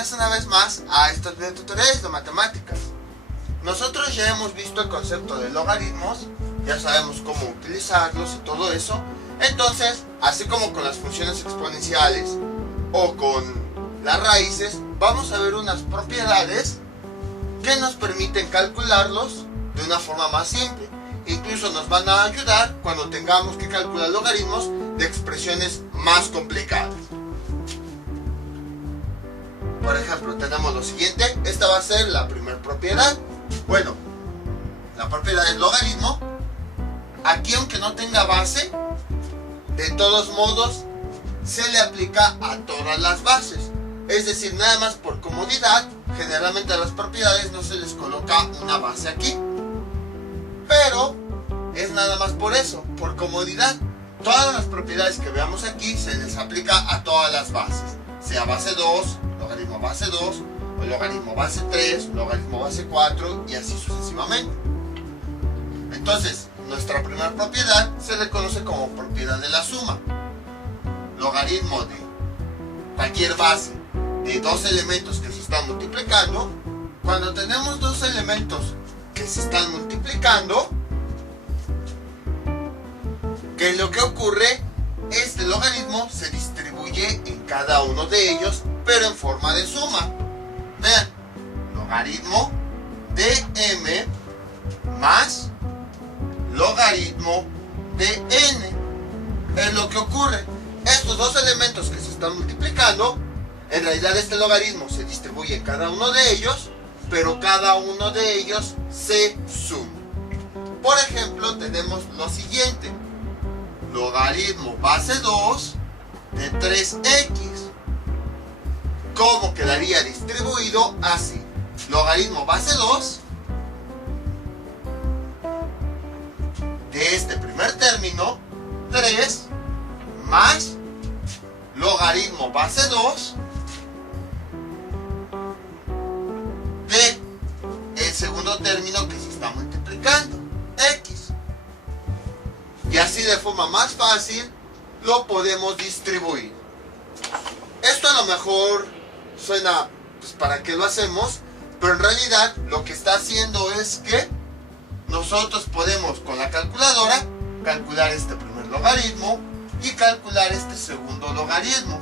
bienvenidos una vez más a estos videotutoriales de matemáticas. Nosotros ya hemos visto el concepto de logaritmos, ya sabemos cómo utilizarlos y todo eso. Entonces, así como con las funciones exponenciales o con las raíces, vamos a ver unas propiedades que nos permiten calcularlos de una forma más simple. Incluso nos van a ayudar cuando tengamos que calcular logaritmos de expresiones más complicadas. Por ejemplo, tenemos lo siguiente. Esta va a ser la primera propiedad. Bueno, la propiedad del logaritmo. Aquí, aunque no tenga base, de todos modos se le aplica a todas las bases. Es decir, nada más por comodidad, generalmente a las propiedades no se les coloca una base aquí. Pero es nada más por eso, por comodidad. Todas las propiedades que veamos aquí se les aplica a todas las bases. Sea base 2, logaritmo base 2, o logaritmo base 3, logaritmo base 4 y así sucesivamente. Entonces, nuestra primera propiedad se le conoce como propiedad de la suma. Logaritmo de cualquier base de dos elementos que se están multiplicando. Cuando tenemos dos elementos que se están multiplicando, ¿qué es lo que ocurre? Este logaritmo se distribuye en cada uno de ellos, pero en forma de suma. Vean, logaritmo de m más logaritmo de n. Es lo que ocurre. Estos dos elementos que se están multiplicando, en realidad este logaritmo se distribuye en cada uno de ellos, pero cada uno de ellos se suma. Por ejemplo, tenemos lo siguiente. Logaritmo base 2 de 3x. ¿Cómo quedaría distribuido? Así. Logaritmo base 2 de este primer término, 3, más logaritmo base 2 de el segundo término que se está multiplicando, x. Y así de forma más fácil lo podemos distribuir. Esto a lo mejor suena, pues, ¿para qué lo hacemos? Pero en realidad lo que está haciendo es que nosotros podemos con la calculadora calcular este primer logaritmo y calcular este segundo logaritmo.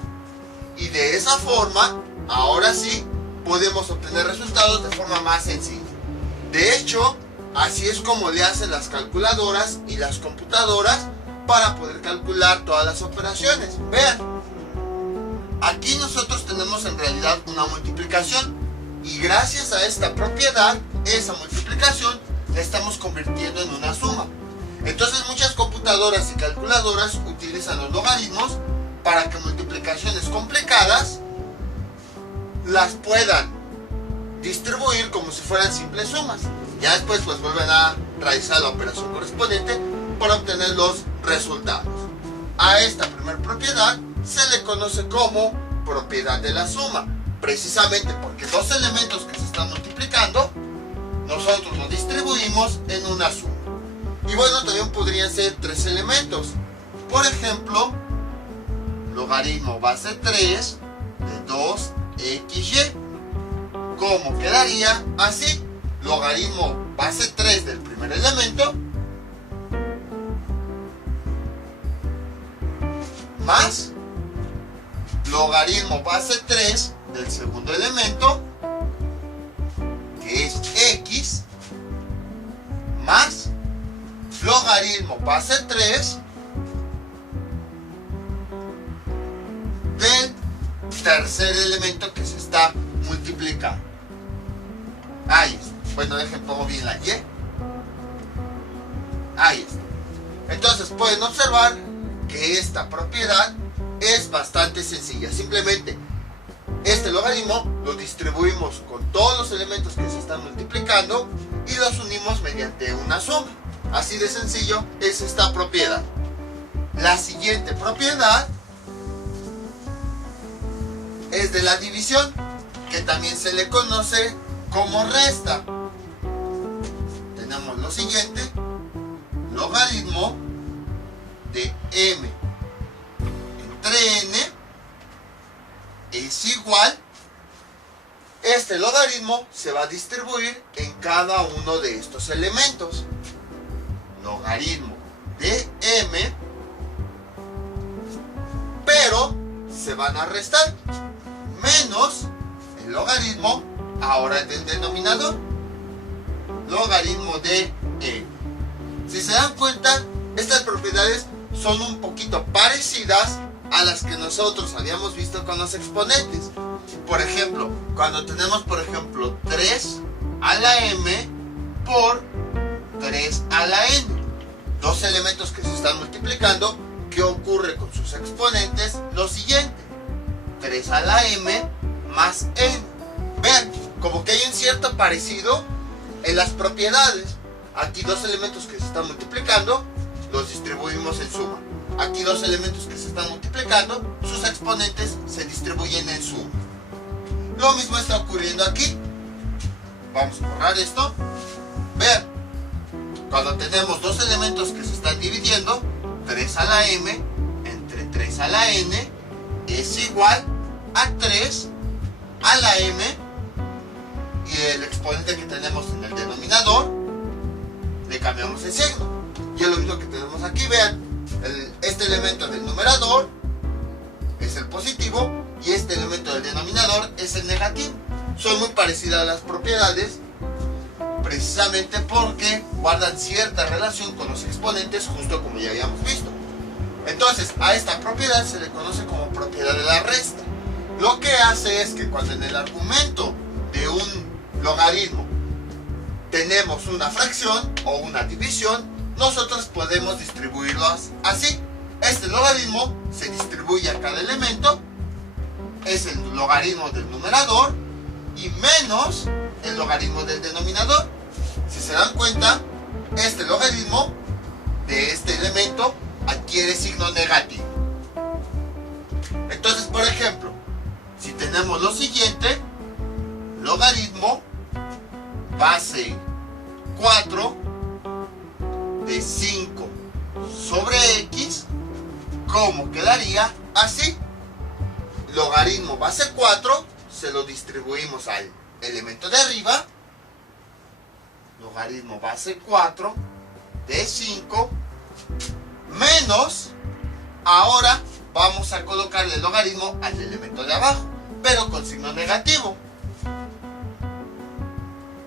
Y de esa forma, ahora sí, podemos obtener resultados de forma más sencilla. De hecho, así es como le hacen las calculadoras y las computadoras para poder calcular todas las operaciones. Vean, aquí nosotros tenemos en realidad una multiplicación y gracias a esta propiedad, esa multiplicación la estamos convirtiendo en una suma. Entonces muchas computadoras y calculadoras utilizan los logaritmos para que multiplicaciones complicadas las puedan distribuir como si fueran simples sumas. Ya después pues vuelven a realizar la operación correspondiente para obtener los resultados. A esta primera propiedad se le conoce como propiedad de la suma, precisamente porque dos elementos que se están multiplicando, nosotros los distribuimos en una suma. Y bueno, también podrían ser tres elementos. Por ejemplo, logaritmo base 3 de 2xy. ¿Cómo quedaría? Así. Logaritmo base 3 del primer elemento más logaritmo base 3 del segundo elemento, que es x, más logaritmo base 3 del tercer elemento que se está multiplicando. Ahí está. Bueno, dejen pongo bien la y. Ahí está. Entonces pueden observar que esta propiedad es bastante sencilla. Simplemente este logaritmo lo distribuimos con todos los elementos que se están multiplicando y los unimos mediante una suma. Así de sencillo es esta propiedad. La siguiente propiedad es de la división, que también se le conoce como resta. Tenemos lo siguiente. Logaritmo de m entre n es igual Este logaritmo se va a distribuir en cada uno de estos elementos. Logaritmo de m, pero se van a restar, menos el logaritmo ahora del denominador, logaritmo de e. Si se dan cuenta, estas propiedades son un poquito parecidas a las que nosotros habíamos visto con los exponentes. Por ejemplo, cuando tenemos 3 a la m por 3 a la n, dos elementos que se están multiplicando, ¿qué ocurre con sus exponentes? Lo siguiente, 3 a la m más n. Vean, como que hay un cierto parecido en las propiedades. Aquí dos elementos que se están multiplicando, los distribuimos en suma. Aquí dos elementos que se están multiplicando, sus exponentes se distribuyen en suma. Lo mismo está ocurriendo aquí. Vamos a borrar esto. Vean, cuando tenemos dos elementos que se están dividiendo, 3 a la m entre 3 a la n es igual a 3 a la m, y el exponente que tenemos en el denominador le cambiamos el signo. Y es lo mismo que tenemos aquí. Vean, este elemento del numerador es el positivo y este elemento del denominador es el negativo. Son muy parecidas las propiedades, precisamente porque guardan cierta relación con los exponentes, justo como ya habíamos visto. Entonces, a esta propiedad se le conoce como propiedad de la resta. Lo que hace es que cuando en el argumento de un logaritmo tenemos una fracción o una división, nosotros podemos distribuirlos así. Este logaritmo se distribuye a cada elemento, es el logaritmo del numerador y menos el logaritmo del denominador. Si se dan cuenta, este logaritmo de este elemento adquiere signo negativo. Entonces, por ejemplo, si tenemos lo siguiente, logaritmo base 4 de 5 sobre x, ¿cómo quedaría? Así. Logaritmo base 4 se lo distribuimos al elemento de arriba, logaritmo base 4 de 5 menos, ahora vamos a colocarle el logaritmo al elemento de abajo, pero con signo negativo.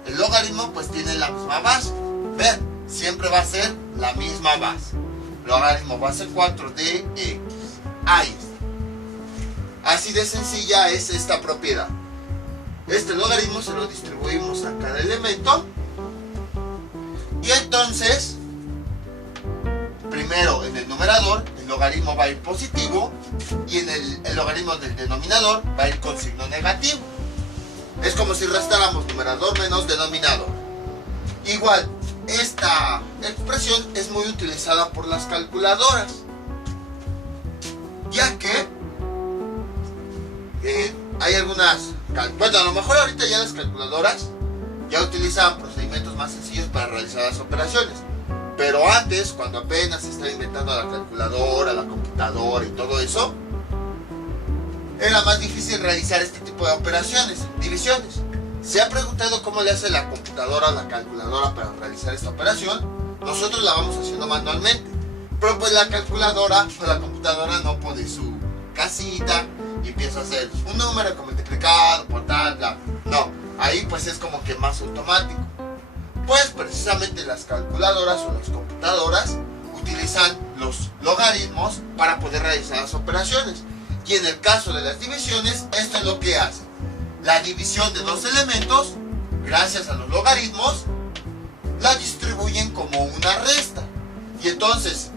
El logaritmo pues tiene la misma base. Vean, siempre va a ser la misma base. Logaritmo base 4 de x. Ahí está. Así de sencilla es esta propiedad. Este logaritmo se lo distribuimos a cada elemento. Y entonces, primero en el numerador, el logaritmo va a ir positivo. Y en el logaritmo del denominador va a ir con signo negativo. Es como si restáramos numerador menos denominador. Igual, esta expresión es muy utilizada por las calculadoras, ya que hay algunas, bueno, a lo mejor ahorita ya las calculadoras ya utilizan procedimientos más sencillos para realizar las operaciones, pero antes, cuando apenas se estaba inventando la calculadora, la computadora y todo eso, era más difícil realizar este tipo de operaciones, divisiones. ¿Se ha preguntado cómo le hace la computadora o la calculadora para realizar esta operación? Nosotros la vamos haciendo manualmente, pero pues la calculadora o la computadora no pone su casita y empieza a hacer un número multiplicado por tal, bla. No, ahí pues es como que más automático. Pues precisamente las calculadoras o las computadoras utilizan los logaritmos para poder realizar las operaciones. Y en el caso de las divisiones, esto es lo que hace. La división de dos elementos, gracias a los logaritmos, la distribuyen como una resta. Y entonces,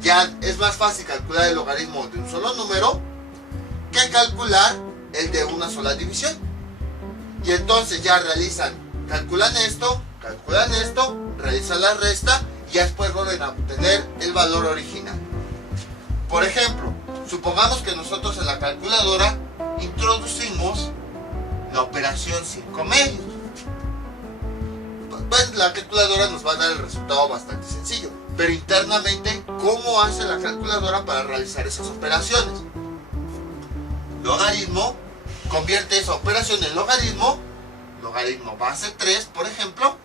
ya es más fácil calcular el logaritmo de un solo número que calcular el de una sola división. Y entonces ya calculan esto, realizan la resta y después vuelven a obtener el valor original. Por ejemplo, supongamos que nosotros en la calculadora introducimos la operación 5 medios. Pues la calculadora nos va a dar el resultado bastante sencillo, pero internamente, ¿cómo hace la calculadora para realizar esas operaciones? Logaritmo convierte esa operación en logaritmo base 3, por ejemplo,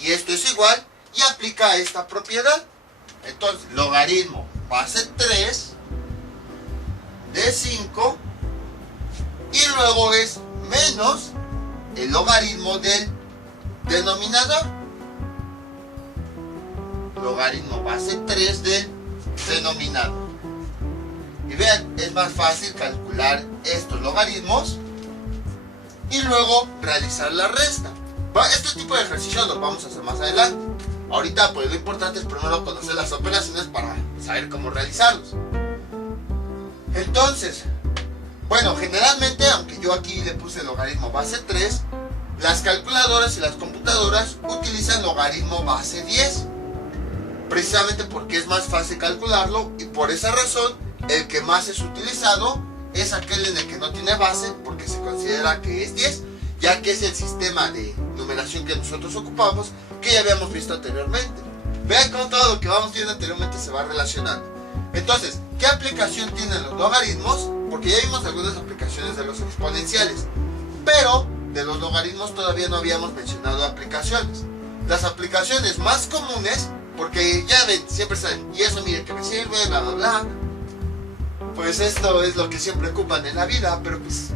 y esto es igual, y aplica esta propiedad. Entonces, logaritmo base 3 de 5, y luego es menos el logaritmo del denominador. Logaritmo base 3 del denominador. Y vean, es más fácil calcular estos logaritmos y luego realizar la resta. Este tipo de ejercicios los vamos a hacer más adelante. Ahorita pues lo importante es primero conocer las operaciones para saber cómo realizarlos. Entonces, bueno, generalmente, aunque yo aquí le puse logaritmo base 3, las calculadoras y las computadoras utilizan logaritmo base 10. Precisamente porque es más fácil calcularlo, y por esa razón el que más es utilizado es aquel en el que no tiene base, porque se considera que es 10, ya que es el sistema de numeración que nosotros ocupamos, que ya habíamos visto anteriormente. Vean cómo todo lo que vamos viendo anteriormente se va relacionando. Entonces, ¿qué aplicación tienen los logaritmos? Porque ya vimos algunas aplicaciones de los exponenciales, pero de los logaritmos todavía no habíamos mencionado aplicaciones. Las aplicaciones más comunes, porque ya ven, siempre saben, y eso miren que me sirve, bla bla bla. Pues esto es lo que siempre ocupan en la vida, pero pues,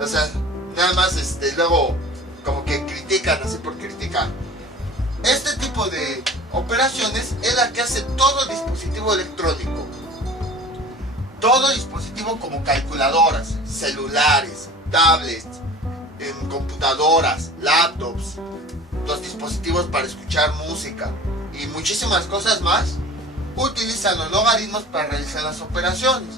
o sea, nada más luego como que critican así por criticar. Este tipo de operaciones es la que hace todo dispositivo electrónico. Todo dispositivo como calculadoras, celulares, tablets, computadoras, laptops, los dispositivos para escuchar música y muchísimas cosas más, utilizan los logaritmos para realizar las operaciones.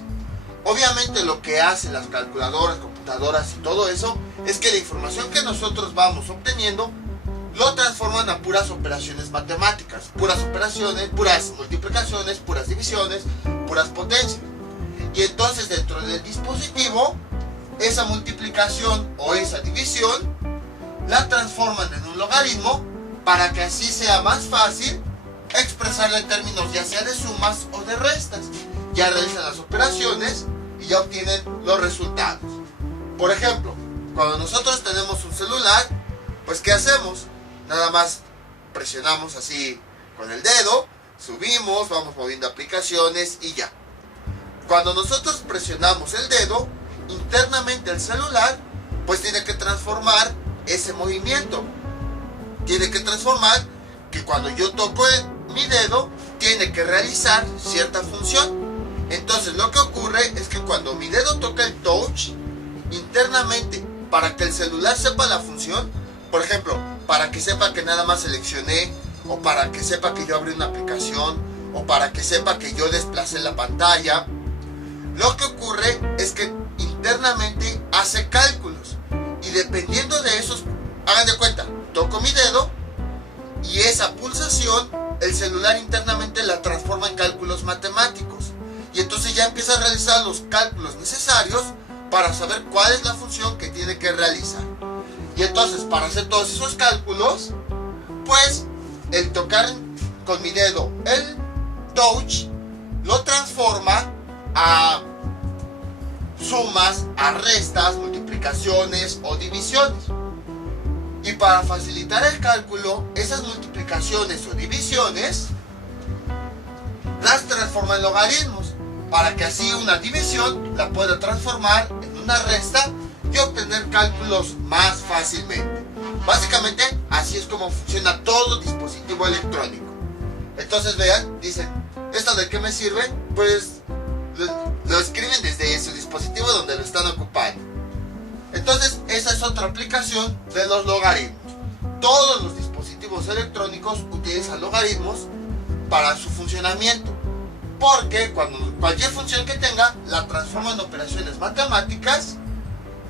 Obviamente lo que hacen las calculadoras, computadoras y todo eso es que la información que nosotros vamos obteniendo lo transforman a puras operaciones matemáticas, puras operaciones, puras multiplicaciones, puras divisiones, puras potencias. Y entonces dentro del dispositivo, esa multiplicación o esa división la transforman en un logaritmo para que así sea más fácil expresarla en términos ya sea de sumas o de restas. Ya realizan las operaciones y ya obtienen los resultados. Por ejemplo, cuando nosotros tenemos un celular, pues ¿qué hacemos? Nada más presionamos así con el dedo, subimos, vamos moviendo aplicaciones y ya. Cuando nosotros presionamos el dedo, internamente el celular pues tiene que transformar ese movimiento. Tiene que transformar que cuando yo toco mi dedo, tiene que realizar cierta función. Entonces lo que ocurre es que cuando mi dedo toca el touch, internamente, para que el celular sepa la función, por ejemplo, para que sepa que nada más seleccioné, o para que sepa que yo abrí una aplicación, o para que sepa que yo desplacé la pantalla, lo que ocurre es que internamente hace cálculos, y dependiendo de esos, hagan de cuenta, toco mi dedo y esa pulsación el celular internamente la transforma en cálculos matemáticos, y entonces ya empieza a realizar los cálculos necesarios para saber cuál es la función que tiene que realizar. Y entonces para hacer todos esos cálculos, pues el tocar con mi dedo el touch lo transforma a sumas, a restas, multiplicaciones o divisiones. Y para facilitar el cálculo, esas multiplicaciones o divisiones las transforma en logaritmos, para que así una división la pueda transformar en una resta y obtener cálculos más fácilmente. Básicamente así es como funciona todo dispositivo electrónico. Entonces vean, dicen, ¿esto de qué me sirve? Pues lo escriben desde su dispositivo donde lo están ocupando. Entonces esa es otra aplicación de los logaritmos. Todos los dispositivos electrónicos utilizan logaritmos para su funcionamiento, porque cualquier función que tenga la transforma en operaciones matemáticas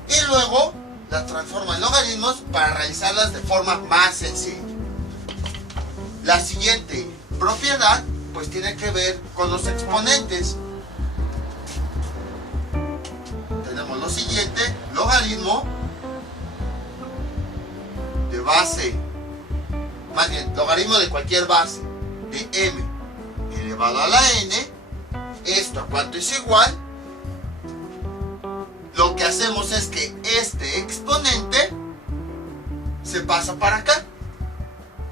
y luego las transforma en logaritmos para realizarlas de forma más sencilla. La siguiente propiedad pues tiene que ver con los exponentes. Tenemos lo siguiente: logaritmo de base, más bien logaritmo de cualquier base de m elevado a la n. ¿Esto a cuánto es igual? lo que hacemos es que este exponente se pasa para acá.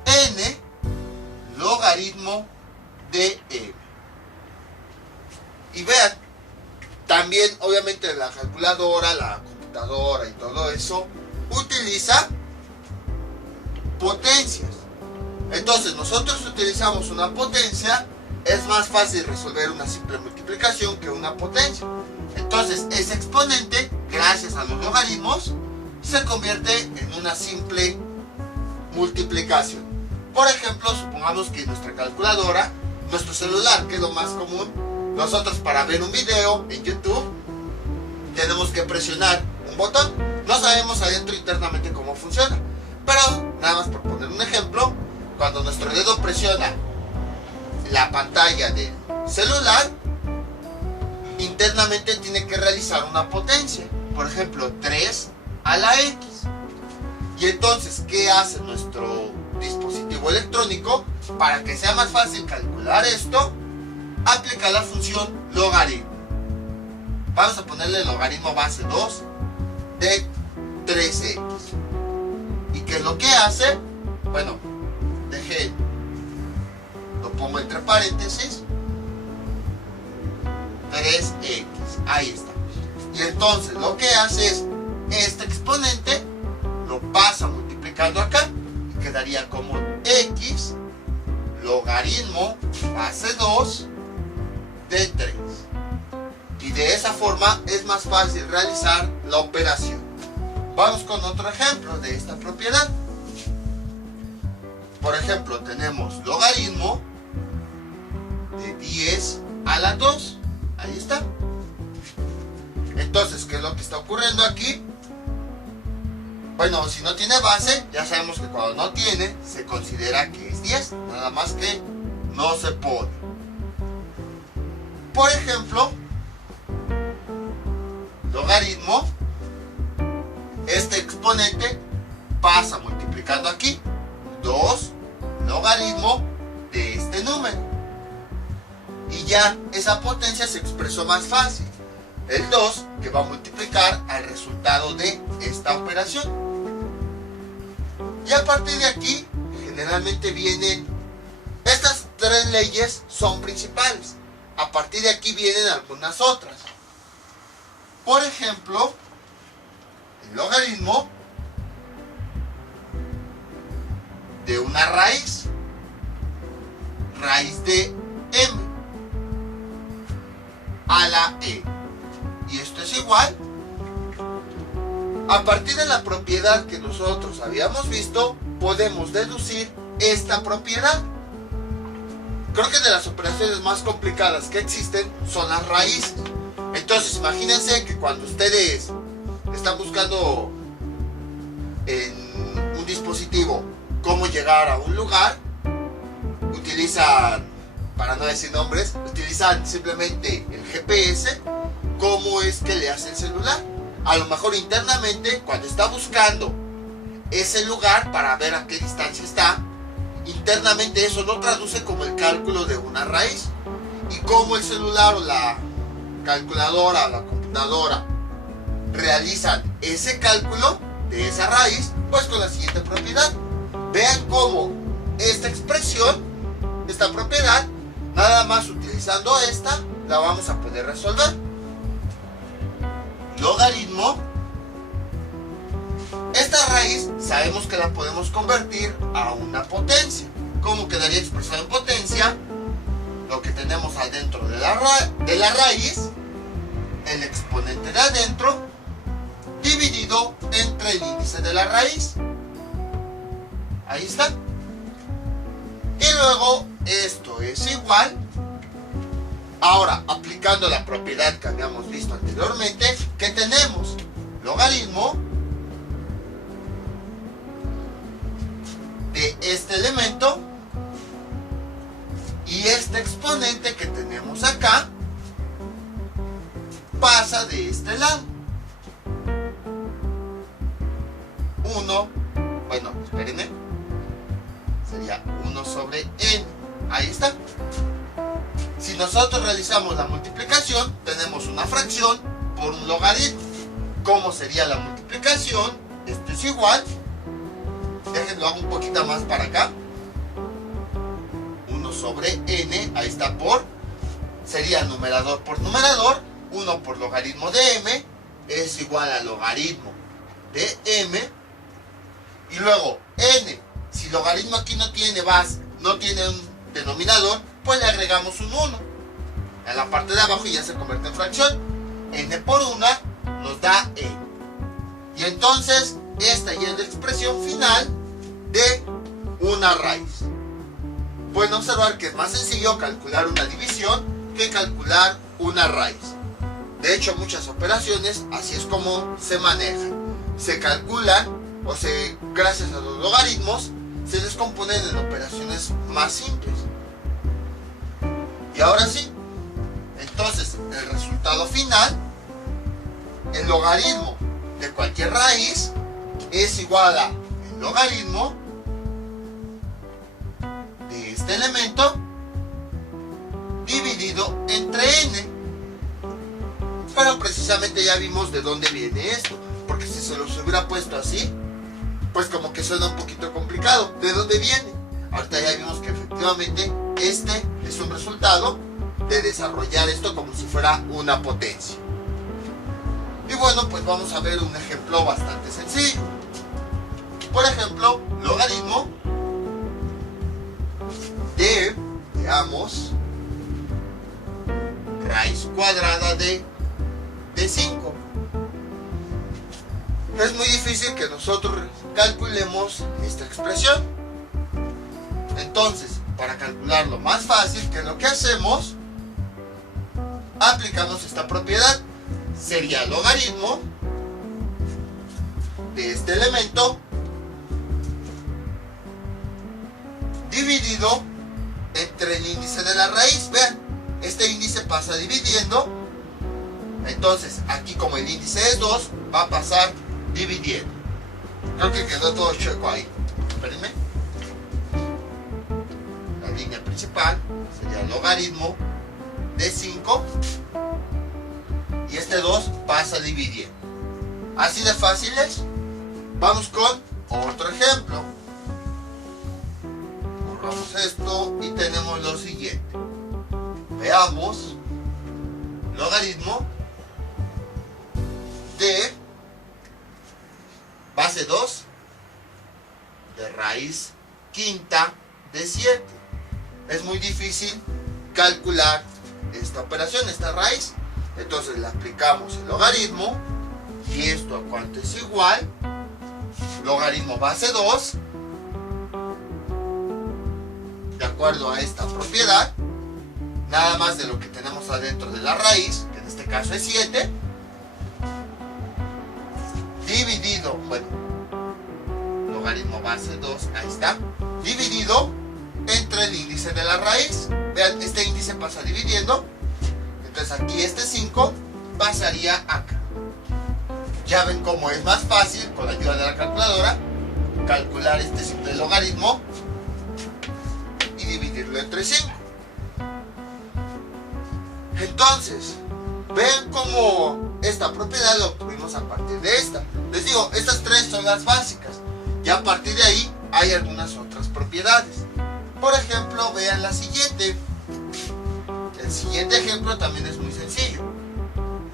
N logaritmo de m. Y vean, también obviamente la calculadora, la computadora y todo eso utiliza potencias. Entonces nosotros utilizamos una potencia, es más fácil resolver una simple multiplicación que una potencia. Entonces ese exponente, gracias a los logaritmos, se convierte en una simple multiplicación. Por ejemplo, supongamos que nuestra calculadora, nuestro celular, que es lo más común, nosotros para ver un video en YouTube tenemos que presionar un botón. No sabemos adentro internamente cómo funciona, pero nada más por poner un ejemplo, cuando nuestro dedo presiona la pantalla del celular, internamente tiene que realizar una potencia, por ejemplo 3 a la x. Y entonces, ¿qué hace nuestro dispositivo electrónico? Para que sea más fácil calcular esto, aplica la función logaritmo. Vamos a ponerle logaritmo base 2 de 3x. ¿Y qué es lo que hace? Bueno, lo pongo entre paréntesis, 3x, ahí está. Y entonces lo que hace es, este exponente lo pasa multiplicando acá, y quedaría como x logaritmo base 2 de 3. Y de esa forma es más fácil realizar la operación. Vamos con otro ejemplo de esta propiedad. Por ejemplo, tenemos logaritmo de 10 a la 2. Ahí está. Entonces, ¿qué es lo que está ocurriendo aquí? Bueno, si no tiene base, ya sabemos que cuando no tiene, se considera que es 10. Nada más que no se pone. Por ejemplo, logaritmo, este exponente pasa multiplicando aquí, 2 logaritmo de este número. Y ya esa potencia se expresó más fácil. El 2 que va a multiplicar al resultado de esta operación. Y a partir de aquí, generalmente vienen, estas tres leyes son principales. A partir de aquí vienen algunas otras. Por ejemplo, el logaritmo de una raíz de m a la e. Y esto es igual. A partir de la propiedad que nosotros habíamos visto, podemos deducir esta propiedad. Creo que de las operaciones más complicadas que existen son las raíces. Entonces imagínense que cuando ustedes están buscando en un dispositivo cómo llegar a un lugar, utilizan, para no decir nombres, utilizan simplemente el GPS. ¿Cómo es que le hace el celular? A lo mejor internamente, cuando está buscando ese lugar para ver a qué distancia está, internamente eso lo traduce como el cálculo de una raíz. Y como el celular o la calculadora o la computadora realizan ese cálculo de esa raíz, pues con la siguiente propiedad. Vean cómo esta expresión, esta propiedad, nada más utilizando esta, la vamos a poder resolver. Logaritmo, esta raíz sabemos que la podemos convertir a una potencia. ¿Cómo quedaría expresado en potencia? Lo que tenemos adentro de la raíz, el exponente de adentro, dividido entre el índice de la raíz. Ahí está. Y luego esto es igual. Ahora, aplicando la propiedad que habíamos visto anteriormente, ¿qué tenemos? Logaritmo de este elemento y este exponente que tenemos acá pasa de este lado. 1, bueno, espérenme, sería 1 sobre n. Ahí está. Si nosotros realizamos la multiplicación, tenemos una fracción por un logaritmo. ¿Cómo sería la multiplicación? Esto es igual. Déjenlo, hago un poquito más para acá. 1 sobre n, ahí está por. Sería numerador por numerador. 1 por logaritmo de m es igual a logaritmo de m. Y luego n, si logaritmo aquí no tiene base, no tiene un denominador, pues le agregamos un 1 en la parte de abajo y ya se convierte en fracción. N por 1 nos da n. Y entonces esta ya es la expresión final de una raíz. Pueden observar que es más sencillo calcular una división que calcular una raíz. De hecho, muchas operaciones así es como se manejan. Se calculan gracias a los logaritmos, se descomponen en operaciones más simples. Y ahora sí, entonces el resultado final, el logaritmo de cualquier raíz es igual a el logaritmo de este elemento dividido entre n. Pero precisamente ya vimos de dónde viene esto, porque si se los hubiera puesto así, pues como que suena un poquito complicado. ¿De dónde viene? Ahorita ya vimos que efectivamente este es un resultado de desarrollar esto como si fuera una potencia. Y bueno, pues vamos a ver un ejemplo bastante sencillo. Por ejemplo, logaritmo de, veamos, raíz cuadrada de 5. Es muy difícil que nosotros calculemos esta expresión. Entonces, para calcularlo más fácil, ¿qué es lo que hacemos? Aplicamos esta propiedad. Sería logaritmo de este elemento dividido entre el índice de la raíz. Vean, este índice pasa dividiendo. Entonces, aquí como el índice es 2, va a pasar dividiendo. Creo que quedó todo chueco ahí. Espérenme. La línea principal sería logaritmo de 5. Y este 2 pasa dividiendo. Así de fácil es. Vamos con otro ejemplo. Borramos esto y tenemos lo siguiente. Veamos. Logaritmo de base 2 de raíz quinta de 7. Es muy difícil calcular esta operación, esta raíz. Entonces le aplicamos el logaritmo. ¿Y esto a cuánto es igual? Logaritmo base 2, de acuerdo a esta propiedad, nada más de lo que tenemos adentro de la raíz, que en este caso es 7, dividido, bueno, logaritmo base 2, ahí está, dividido entre el índice de la raíz. Vean, este índice pasa dividiendo. Entonces aquí este 5 pasaría acá. Ya ven cómo es más fácil, con la ayuda de la calculadora, calcular este simple logaritmo y dividirlo entre 5. Entonces, ven cómo esta propiedad la obtuvimos a partir de esta. Les digo, estas tres son las básicas. Y a partir de ahí hay algunas otras propiedades. Por ejemplo, vean la siguiente. El siguiente ejemplo también es muy sencillo.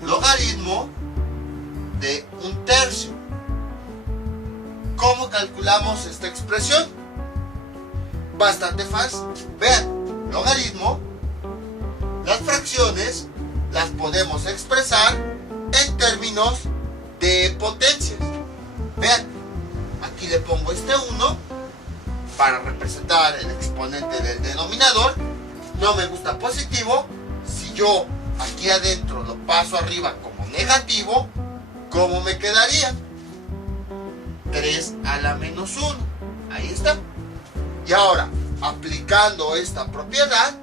Logaritmo de 1/3. ¿Cómo calculamos esta expresión? Bastante fácil. Vean, logaritmo, las fracciones las podemos expresar en términos de potencias. Vean, aquí le pongo este 1 para representar el exponente del denominador. No me gusta positivo. Si yo aquí adentro lo paso arriba como negativo, ¿cómo me quedaría? 3 a la menos 1. Ahí está. Y ahora, aplicando esta propiedad,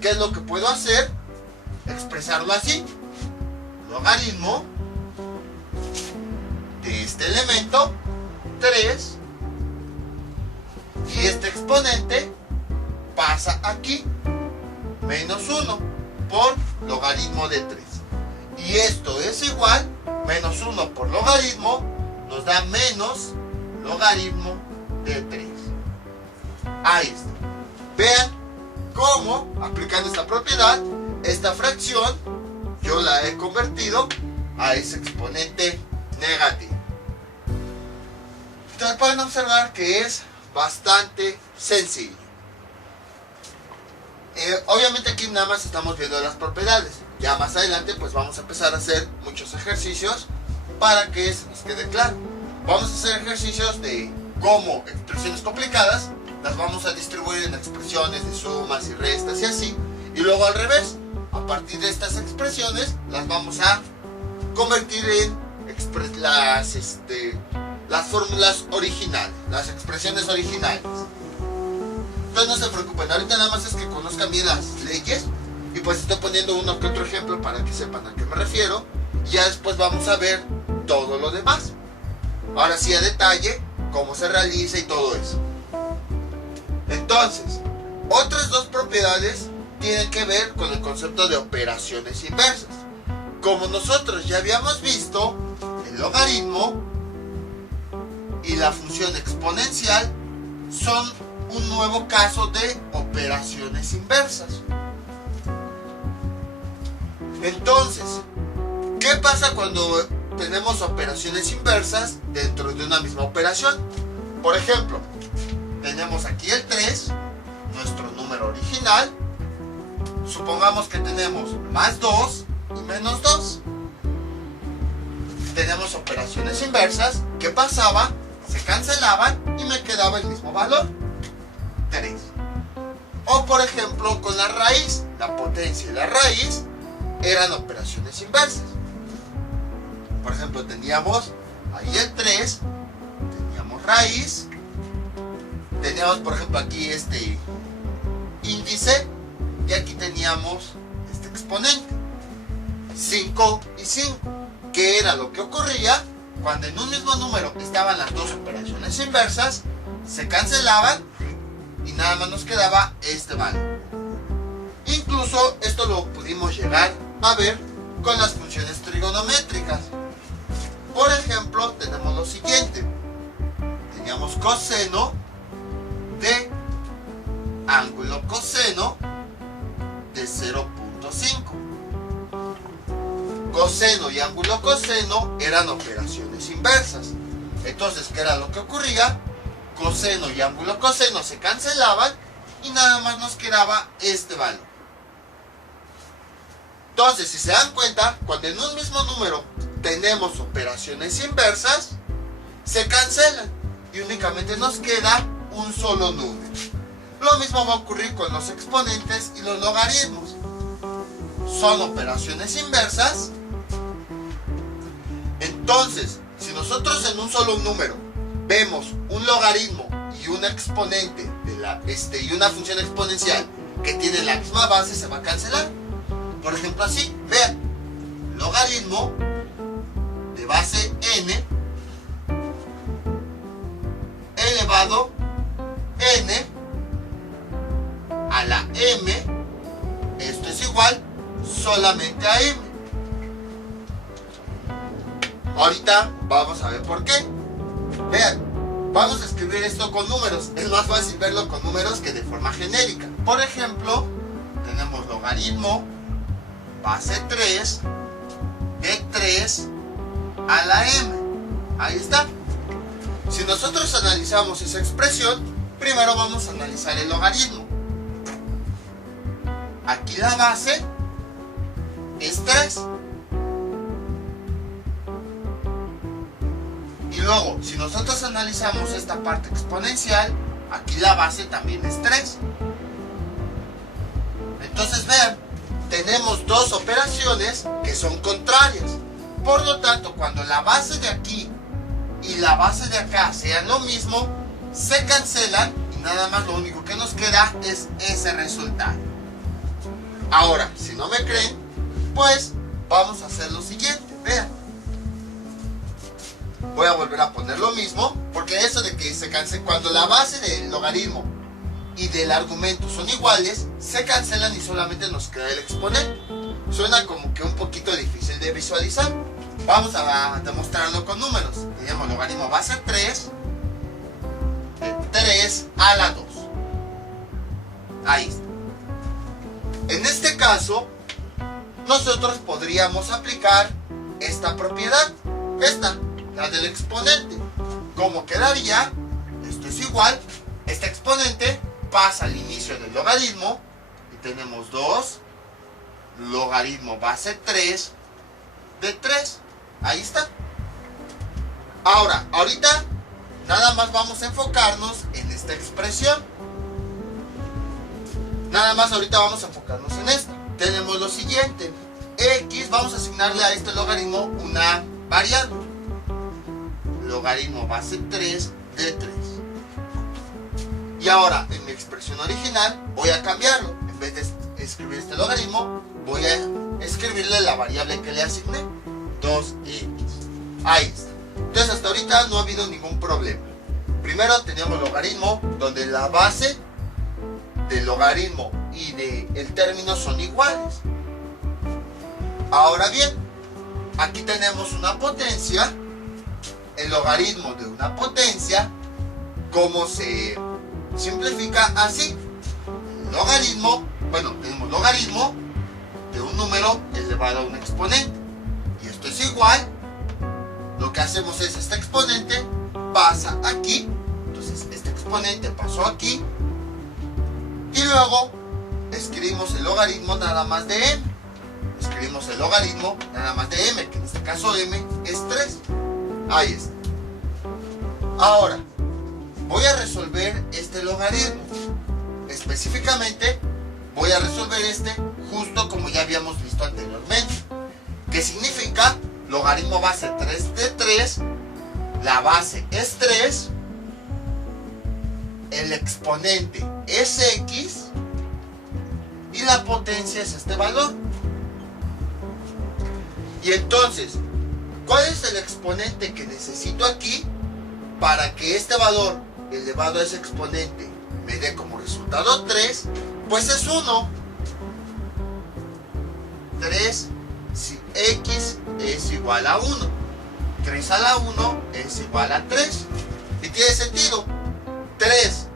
¿qué es lo que puedo hacer? Expresarlo así. Logaritmo de este elemento, 3, y este exponente pasa aquí, menos 1 por logaritmo de 3. Y esto es igual, Menos 1 por logaritmo nos da menos logaritmo de 3. Ahí está. Vean cómo, aplicando esta propiedad, esta fracción yo la he convertido a ese exponente negativo. Entonces pueden observar que es bastante sencillo. Obviamente aquí nada más estamos viendo las propiedades. Ya más adelante pues vamos a empezar a hacer muchos ejercicios para que se nos quede claro. Vamos a hacer ejercicios de cómo expresiones complicadas las vamos a distribuir en expresiones de sumas y restas y así. Y luego al revés, a partir de estas expresiones las vamos a convertir en las fórmulas originales, las expresiones originales. Entonces no se preocupen, ahorita nada más es que conozcan bien las leyes y pues estoy poniendo uno que otro ejemplo para que sepan a qué me refiero y ya después vamos a ver todo lo demás. Ahora sí a detalle cómo se realiza y todo eso. Entonces, otras dos propiedades tienen que ver con el concepto de operaciones inversas. Como nosotros ya habíamos visto, el logaritmo y la función exponencial son un nuevo caso de operaciones inversas. Entonces, ¿qué pasa cuando tenemos operaciones inversas dentro de una misma operación? Por ejemplo, tenemos aquí el 3, nuestro número original. Supongamos que tenemos más 2 y menos 2. Tenemos operaciones inversas. ¿Qué pasaba? Se cancelaban y me quedaba el mismo valor, 3. O por ejemplo con la raíz, la potencia y la raíz eran operaciones inversas. Por ejemplo teníamos ahí el 3, teníamos raíz, teníamos por ejemplo aquí este índice y aquí teníamos este exponente, 5 y 5. ¿Qué era lo que ocurría? Cuando en un mismo número estaban las dos operaciones inversas, se cancelaban y nada más nos quedaba este valor. Incluso esto lo pudimos llegar a ver con las funciones trigonométricas. Por ejemplo, tenemos lo siguiente. Teníamos coseno de ángulo coseno de 0.5. Coseno y ángulo coseno eran operaciones inversas. Entonces, ¿qué era lo que ocurría? Coseno y ángulo coseno se cancelaban y nada más nos quedaba este valor. Entonces, si se dan cuenta, cuando en un mismo número tenemos operaciones inversas, se cancelan y únicamente nos queda un solo número. Lo mismo va a ocurrir con los exponentes y los logaritmos. Son operaciones inversas. Entonces, si nosotros en un solo número vemos un logaritmo y un exponente y una función exponencial que tienen la misma base, se va a cancelar. Por ejemplo así, vean, logaritmo de base n elevado n a la m, esto es igual solamente a m. Ahorita vamos a ver por qué. Vean, vamos a escribir esto con números. Es más fácil verlo con números que de forma genérica. Por ejemplo, tenemos logaritmo base 3 de 3 a la m. Ahí está. Si nosotros analizamos esa expresión, primero vamos a analizar el logaritmo. Aquí la base es 3. Y luego, si nosotros analizamos esta parte exponencial, aquí la base también es 3. Entonces vean, tenemos dos operaciones que son contrarias. Por lo tanto, cuando la base de aquí y la base de acá sean lo mismo, se cancelan y nada más lo único que nos queda es ese resultado. Ahora, si no me creen, pues vamos a hacer lo siguiente. Vean, voy a volver a poner lo mismo, porque eso de que se cancele, cuando la base del logaritmo y del argumento son iguales, se cancelan y solamente nos queda el exponente. Suena como que un poquito difícil de visualizar, Vamos a demostrarlo con números. Tenemos logaritmo base 3 de 3 a la 2. Ahí está. En este caso, nosotros podríamos aplicar esta propiedad, la del exponente. ¿Cómo quedaría? Esto es igual, este exponente pasa al inicio del logaritmo y tenemos 2 logaritmo base 3 de 3. Ahí está. Ahorita nada más vamos a enfocarnos en esta expresión. Tenemos lo siguiente. X, vamos a asignarle a este logaritmo una variable. Logaritmo base 3 de 3. Y ahora, en mi expresión original, voy a cambiarlo. En vez de escribir este logaritmo, voy a escribirle la variable que le asigné. 2x. Ahí está. Entonces, hasta ahorita no ha habido ningún problema. Primero teníamos logaritmo, donde la base del logaritmo y del término son iguales. Ahora bien, aquí tenemos una potencia. El logaritmo de una potencia, ¿cómo se simplifica? Así. Tenemos logaritmo de un número elevado a un exponente. Y esto es igual. Lo que hacemos es, este exponente pasa aquí. Entonces, este exponente pasó aquí. Y luego escribimos el logaritmo nada más de m. Escribimos el logaritmo nada más de m, que en este caso m es 3. Ahí está. Ahora, voy a resolver este logaritmo. Específicamente, voy a resolver este justo como ya habíamos visto anteriormente. ¿Qué significa? Logaritmo base 3 de 3. La base es 3. El exponente es x. Y la potencia es este valor. Y entonces, ¿cuál es el exponente que necesito aquí para que este valor elevado a ese exponente me dé como resultado 3? Pues es 1. 3 si x es igual a 1. 3 a la 1 es igual a 3. Y tiene sentido. 3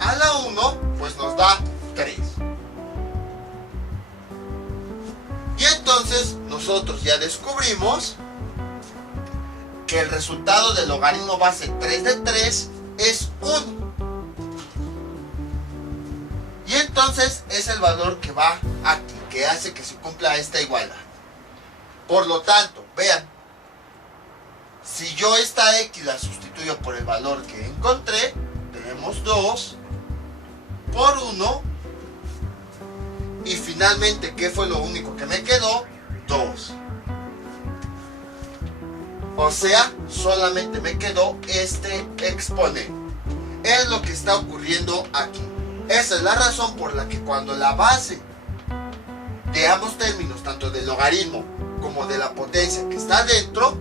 a la 1 pues nos da 3. Y entonces nosotros ya descubrimos que el resultado del logaritmo base 3 de 3 es 1. Y entonces es el valor que va aquí, que hace que se cumpla esta igualdad. Por lo tanto, vean, si yo esta x la sustituyo por el valor que encontré, tenemos 2 por 1. Y finalmente, ¿qué fue lo único que me quedó? 2. O sea, solamente me quedó este exponente. Es lo que está ocurriendo aquí. Esa es la razón por la que cuando la base de ambos términos, tanto del logaritmo como de la potencia que está dentro,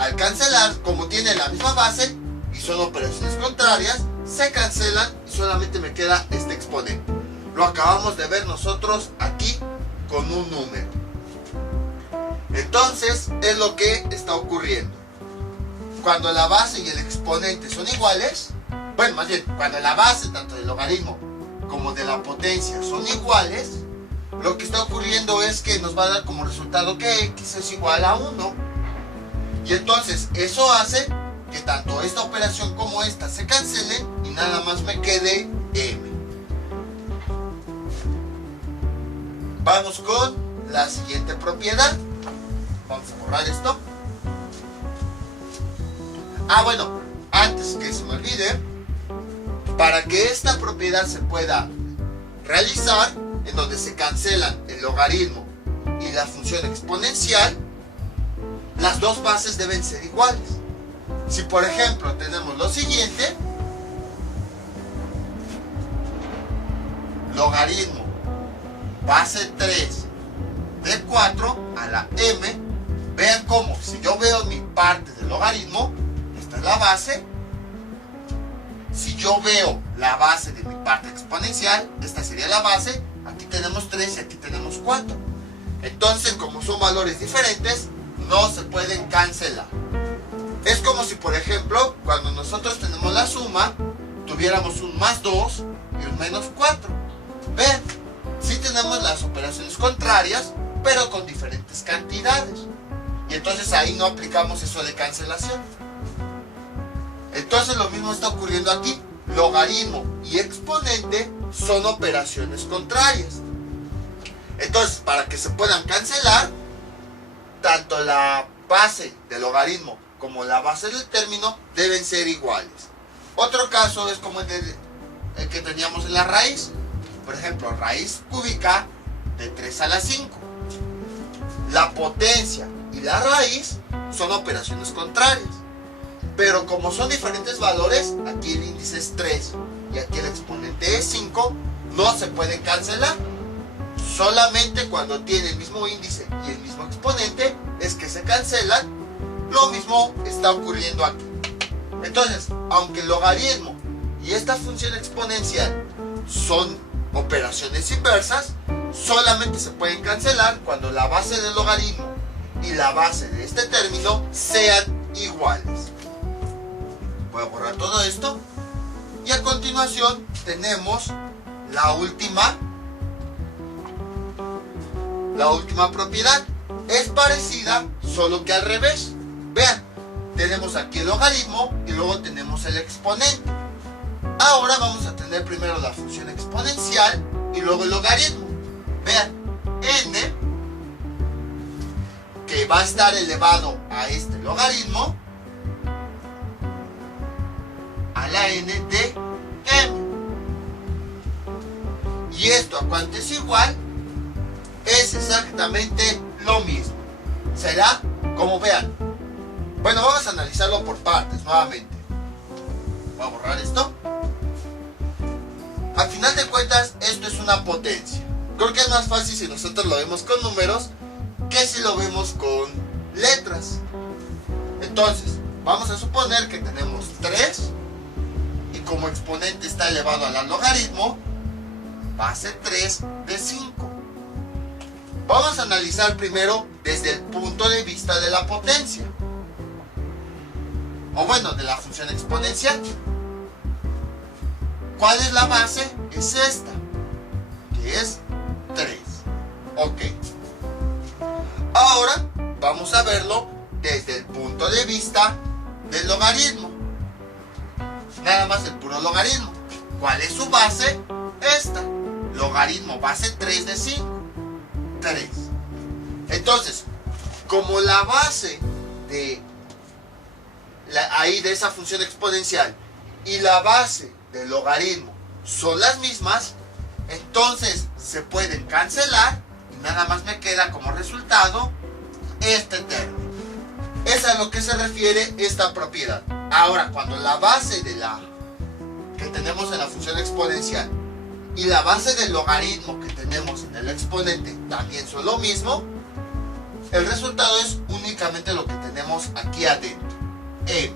al cancelar, como tiene la misma base y son operaciones contrarias, se cancelan y solamente me queda este exponente. Lo acabamos de ver nosotros aquí con un número. Entonces, es lo que está ocurriendo. Cuando la base y el exponente son iguales, más bien, cuando la base tanto del logaritmo como de la potencia son iguales, lo que está ocurriendo es que nos va a dar como resultado que x es igual a 1. Y entonces, eso hace que tanto esta operación como esta se cancelen y nada más me quede m. Vamos con la siguiente propiedad. Vamos a borrar esto. Antes que se me olvide, para que esta propiedad se pueda realizar, en donde se cancelan el logaritmo y la función exponencial, las dos bases deben ser iguales. Si por ejemplo tenemos lo siguiente, logaritmo base 3 de 4 a la m, vean cómo, si yo veo mi parte del logaritmo, esta es la base. Si yo veo la base de mi parte exponencial, esta sería la base. Aquí tenemos 3 y aquí tenemos 4. Entonces, como son valores diferentes, no se pueden cancelar. Es como si, por ejemplo, cuando nosotros tenemos la suma, tuviéramos un más 2 y un menos 4. Vean, sí tenemos las operaciones contrarias, pero con diferentes cantidades. Y entonces ahí no aplicamos eso de cancelación. Entonces lo mismo está ocurriendo aquí. Logaritmo y exponente son operaciones contrarias. Entonces, para que se puedan cancelar, tanto la base del logaritmo como la base del término deben ser iguales. Otro caso es como el que teníamos en la raíz. Por ejemplo, raíz cúbica de 3 a la 5. La potencia y la raíz son operaciones contrarias. Pero como son diferentes valores, aquí el índice es 3 y aquí el exponente es 5, no se pueden cancelar. Solamente cuando tiene el mismo índice y el mismo exponente es que se cancelan. Lo mismo está ocurriendo aquí. Entonces, aunque el logaritmo y esta función exponencial son operaciones inversas, solamente se pueden cancelar cuando la base del logaritmo y la base de este término sean iguales. Voy a borrar todo esto y a continuación tenemos la última propiedad. Es parecida, solo que al revés. Vean, tenemos aquí el logaritmo y luego tenemos el exponente. Ahora vamos a tener primero la función exponencial y luego el logaritmo. Vean, n, que va a estar elevado a este logaritmo, a la n de m. Y esto, ¿a cuánto es igual? Es exactamente lo mismo. Será, como vean. Bueno, vamos a analizarlo por partes nuevamente. Voy a borrar esto. Al final de cuentas, esto es una potencia. Creo que es más fácil si nosotros lo vemos con números que si lo vemos con letras. Entonces, vamos a suponer que tenemos 3 y como exponente está elevado al logaritmo, base 3 de 5. Vamos a analizar primero desde el punto de vista de la potencia. O bueno, de la función exponencial. ¿Cuál es la base? Es esta, que es 3. Ok. Ahora vamos a verlo desde el punto de vista del logaritmo. Nada más el puro logaritmo. ¿Cuál es su base? Esta. Logaritmo base 3 de 5. 3. Entonces, como la base de esa función exponencial y la base del logaritmo son las mismas, entonces se pueden cancelar y nada más me queda como resultado este término. Es a lo que se refiere esta propiedad. Ahora, cuando la base que tenemos en la función exponencial y la base del logaritmo que tenemos en el exponente también son lo mismo, el resultado es únicamente lo que tenemos aquí adentro, m.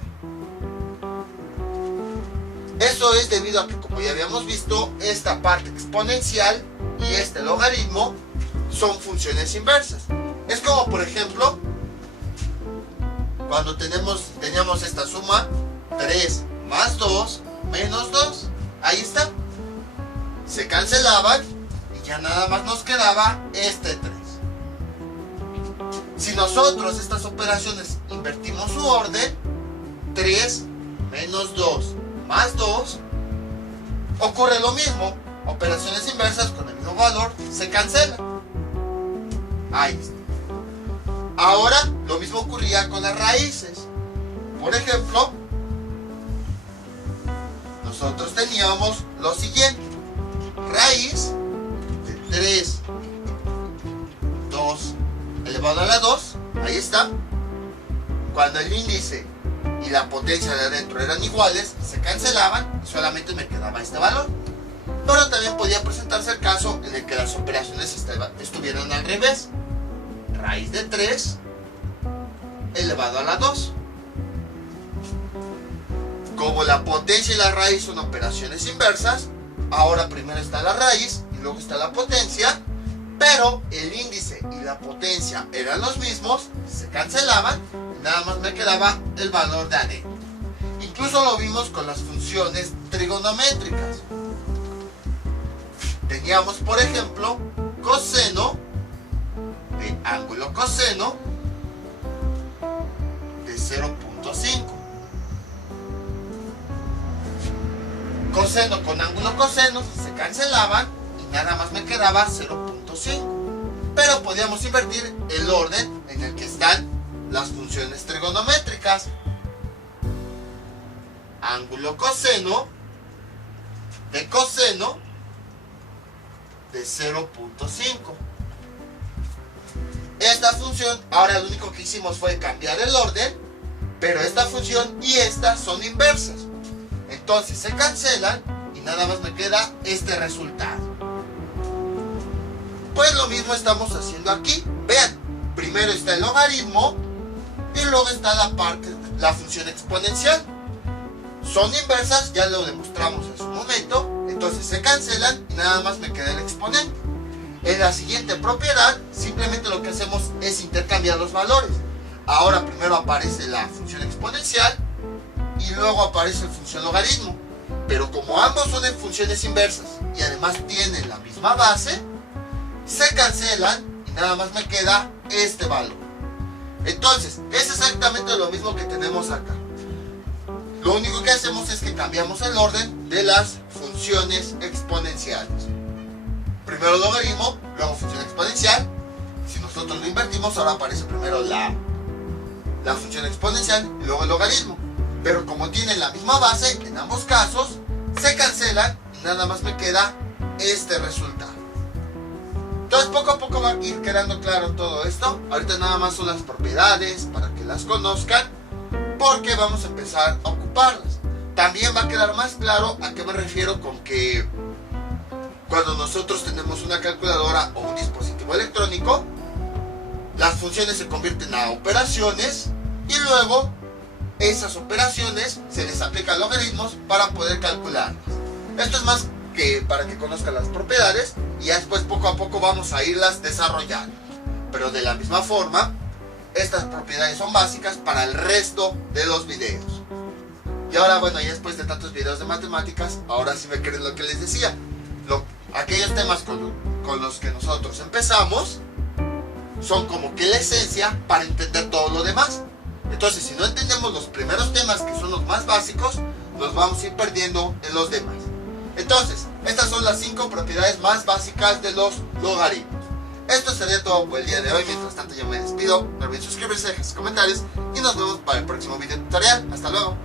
Eso es debido a que, como ya habíamos visto, esta parte exponencial y este logaritmo son funciones inversas. Es como, por ejemplo, cuando teníamos esta suma, 3 más 2 menos 2. Ahí está. Se cancelaban y ya nada más nos quedaba este 3. Si nosotros estas operaciones invertimos su orden, 3 menos 2 más 2, ocurre lo mismo. Operaciones inversas con el mismo valor se cancelan. Ahí está. Ahora lo mismo ocurría con las raíces. Por ejemplo, nosotros teníamos lo siguiente. Raíz de 3, 2 elevado a la 2, ahí está. Cuando el índice y la potencia de adentro eran iguales, se cancelaban y solamente me quedaba este valor. Pero también podía presentarse el caso en el que las operaciones estuvieran al revés. Raíz de 3 elevado a la 2. Como la potencia y la raíz son operaciones inversas, ahora primero está la raíz y luego está la potencia. pero el índice y la potencia eran los mismos, se cancelaban y nada más me quedaba el valor de adentro. Incluso lo vimos con las funciones trigonométricas. Teníamos, por ejemplo, coseno de ángulo coseno de 0.5. Coseno con ángulo coseno se cancelaban y nada más me quedaba 0.5. Pero podíamos invertir el orden en el que están las funciones trigonométricas. Ángulo coseno de coseno de 0.5. Esta función, ahora lo único que hicimos fue cambiar el orden, pero esta función y esta son inversas. Entonces se cancelan y nada más me queda este resultado. Pues lo mismo estamos haciendo aquí. Vean, primero está el logaritmo y luego está la función exponencial. Son inversas, ya lo demostramos en su momento, entonces se cancelan y nada más me queda el exponente. En la siguiente propiedad, simplemente lo que hacemos es intercambiar los valores. Ahora primero aparece la función exponencial y luego aparece la función logaritmo. Pero como ambos son en funciones inversas y además tienen la misma base, se cancelan y nada más me queda este valor. Entonces, es exactamente lo mismo que tenemos acá. Lo único que hacemos es que cambiamos el orden de las funciones exponenciales. Primero logaritmo, luego función exponencial. Si nosotros lo invertimos, ahora aparece primero la función exponencial y luego el logaritmo. Pero como tienen la misma base, en ambos casos, se cancelan y nada más me queda este resultado. Entonces poco a poco va a ir quedando claro todo esto. Ahorita nada más son las propiedades para que las conozcan, porque vamos a empezar a ocuparlas. También va a quedar más claro a qué me refiero con que cuando nosotros tenemos una calculadora o un dispositivo electrónico, las funciones se convierten a operaciones y luego esas operaciones se les aplican logaritmos para poder calcularlas. Esto es más que para que conozcan las propiedades y ya después poco a poco vamos a irlas desarrollando. Pero de la misma forma, estas propiedades son básicas para el resto de los videos. Y ahora bueno, ya después de tantos videos de matemáticas, ahora sí me creen lo que les decía. Aquellos temas con los que nosotros empezamos son como que la esencia para entender todo lo demás. Entonces si no entendemos los primeros temas, que son los más básicos, nos vamos a ir perdiendo en los demás. Entonces, estas son las 5 propiedades más básicas de los logaritmos. Esto sería todo por el día de hoy. Mientras tanto yo me despido. No olviden suscribirse, dejar sus comentarios y nos vemos para el próximo video tutorial. Hasta luego.